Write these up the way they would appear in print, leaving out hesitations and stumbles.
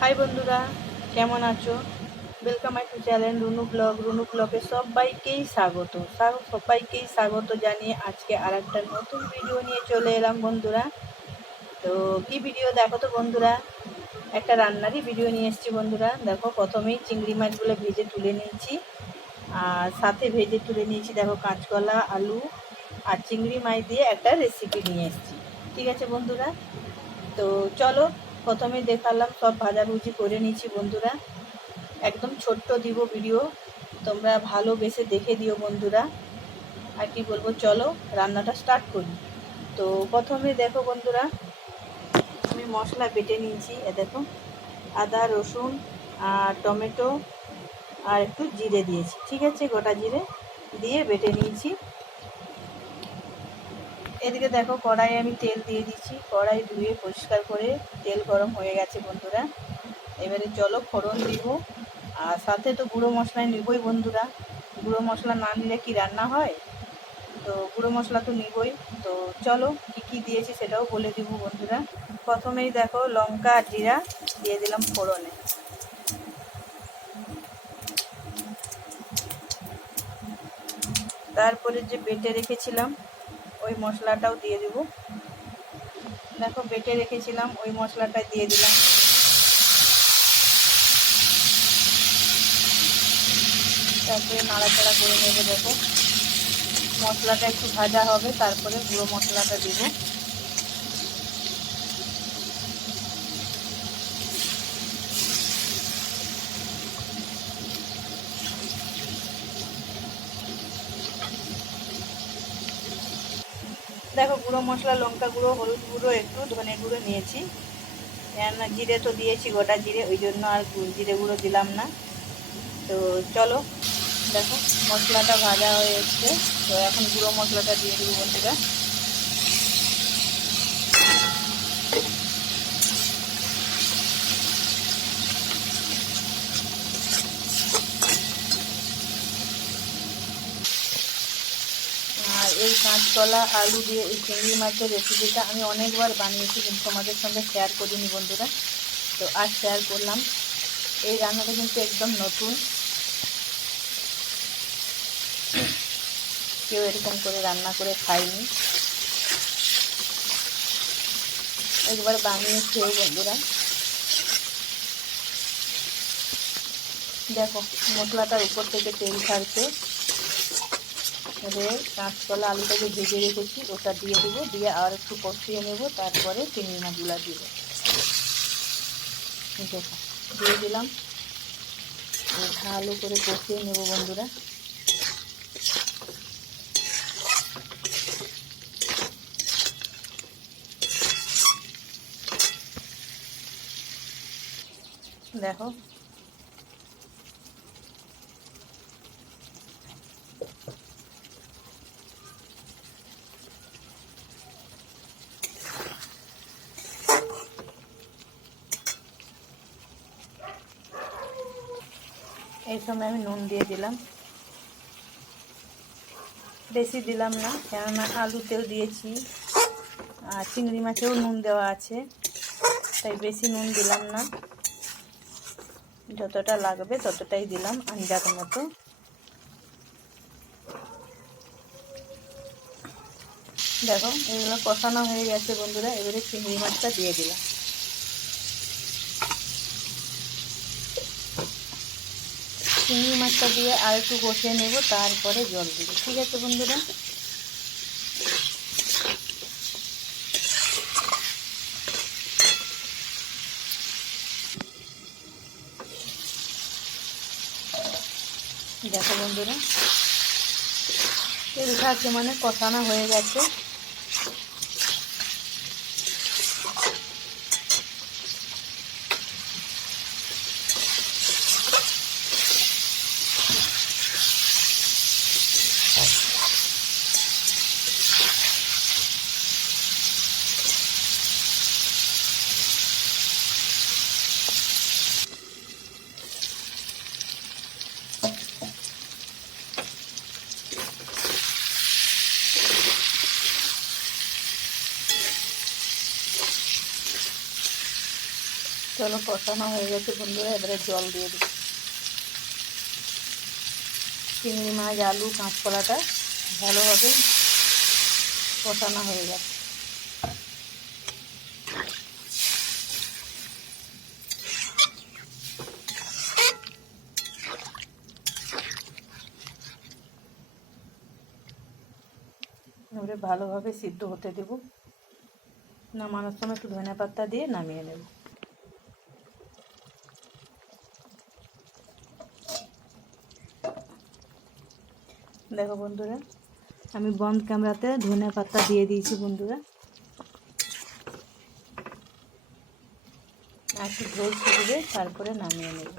High বন্ধুরা, কেমন আছো? Welcome my to channel Runu ব্লগে সবাইকেই স্বাগত জানিয়ে আজকে আর একটা নতুন ভিডিও নিয়ে চলে এলাম বন্ধুরা। তো কি ভিডিও দেখো তো বন্ধুরা, একটা রান্নারই ভিডিও নিয়ে এসেছি বন্ধুরা। দেখো, প্রথমেই চিংড়ি মাছগুলো ভেজে তুলে নিয়েছি, আর সাথে ভেজে তুলে নিয়েছি দেখো কাঁচকলা, আলু আর চিংড়ি মাছ দিয়ে একটা রেসিপি নিয়ে এসেছি। ঠিক আছে বন্ধুরা, তো চলো প্রথমে দেখালাম সব ভাজাভুজি করে নিয়েছি বন্ধুরা। একদম ছোট্ট দিব ভিডিও, তোমরা ভালোবেসে দেখে দিও বন্ধুরা। আর কি বলবো, চলো রান্নাটা স্টার্ট করি। তো প্রথমে দেখো বন্ধুরা, আমি মশলা বেটে নিয়েছি। দেখো, আদা রসুন আর টমেটো আর একটু জিরে দিয়েছি। ঠিক আছে, গোটা জিরে দিয়ে বেটে নিয়েছি। এদিকে দেখো, কড়াই আমি তেল দিয়ে দিচ্ছি। কড়াই ধুয়ে পরিষ্কার করে তেল গরম হয়ে গেছে বন্ধুরা। এবারে চলো ফোড়ন দিব, আর সাথে তো গুঁড়ো মশলাই নিবই বন্ধুরা। গুঁড়ো মশলা না নিলে কি রান্না হয়? তো গুঁড়ো মশলা তো নিবই। তো চলো কি কি দিয়েছি সেটাও বলে দিব বন্ধুরা। প্রথমেই দেখো লঙ্কা আর জিরা দিয়ে দিলাম ফোড়নে। তারপরে যে বেটে রেখেছিলাম ওই মশলাটাও দিয়ে দিব। দেখো, বেটে রেখেছিলাম ওই মশলাটা দিয়ে দিলাম। তারপরে নাড়াচাড়া করে নেবে। দেখো, মশলাটা একটু ভাজা হবে, তারপরে গুঁড়ো মশলাটা দিব। দেখো, গুঁড়ো মশলা, লঙ্কা গুঁড়ো, হলুদ গুঁড়ো, একটু ধনে গুঁড়ো নিয়েছি। কেননা জিরে তো দিয়েছি, গোটা জিরে, ওই জন্য আর জিরে গুঁড়ো দিলাম না। তো চলো, দেখো মশলাটা ভাজা হয়ে এসছে। তো এখন গুঁড়ো মশলাটা দিয়ে দেবো বন্ধুরা। আর এই কাঁচকলা আলু দিয়ে এই চিংড়ি মাছের রেসিপিটা আমি অনেকবার বানিয়েছি, কিন্তু তোমাদের সঙ্গে শেয়ার করিনি বন্ধুরা। তো আজ শেয়ার করলাম। এই রান্নাটা কিন্তু একদম নতুন, কেউ এরকম করে রান্না করে খায়নি। একবার বানিয়ে খেয়ে বন্ধুরা। দেখো, মশলাটার উপর থেকে তেল ছাড়ছে। এবারে কাঁচকলা আলুটাকে ভেজে রেখেছি ওটা দিয়ে দেবো, দিয়ে আর একটু কষিয়ে নেব, তারপরে চিংড়ি মাছগুলো দিব। দেখো, দিয়ে দিলাম, ভালো করে কষিয়ে নেব বন্ধুরা। দেখো, এই সময় আমি নুন দিয়ে দিলাম। বেশি দিলাম না, কেননা আলুতেও দিয়েছি আর চিংড়ি মাছেও নুন দেওয়া আছে, তাই বেশি নুন দিলাম না। যতটা লাগবে ততটাই দিলাম আন্দাজ মতো। দেখো, এগুলো কষানো হয়ে গেছে বন্ধুরা। এবারে চিংড়ি মাছটা দিয়ে দিলাম। চিংড়ি মাছটা দিয়ে আর একটু কষিয়ে নেব, তারপরে জল দেবো। ঠিক আছে বন্ধুরা, দেখো বন্ধুরা, তেল ছাড়ছে মানে কষানো হয়ে গেছে। চলো কষানো হয়ে গেছে বন্ধুরা, এবারে জল দিয়ে দেবো। চিংড়ি মাছ, আলু, কাঁচকলাটা ভালোভাবে কষানো হয়ে গেছে। এবারে ভালোভাবে সিদ্ধ হতে দেব। নামানোর সময় একটু ধনে পাতা দিয়ে নামিয়ে নেব। দেখো বন্ধুরা, আমি বন্ধ ক্যামেরাতে ধনে পাতা দিয়ে দিয়েছি বন্ধুরা। আর একটু ঝোল ফুটবে, তারপরে নামিয়ে নেব।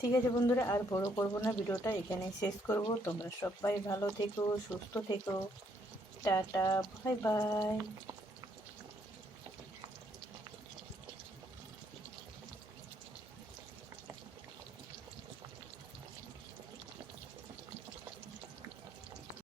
ঠিক আছে বন্ধুরা, আর বড় করব না, ভিডিওটা এখানেই শেষ করব। তোমরা সবাই ভালো থেকো, সুস্থ থেকো। Tata, bye bye.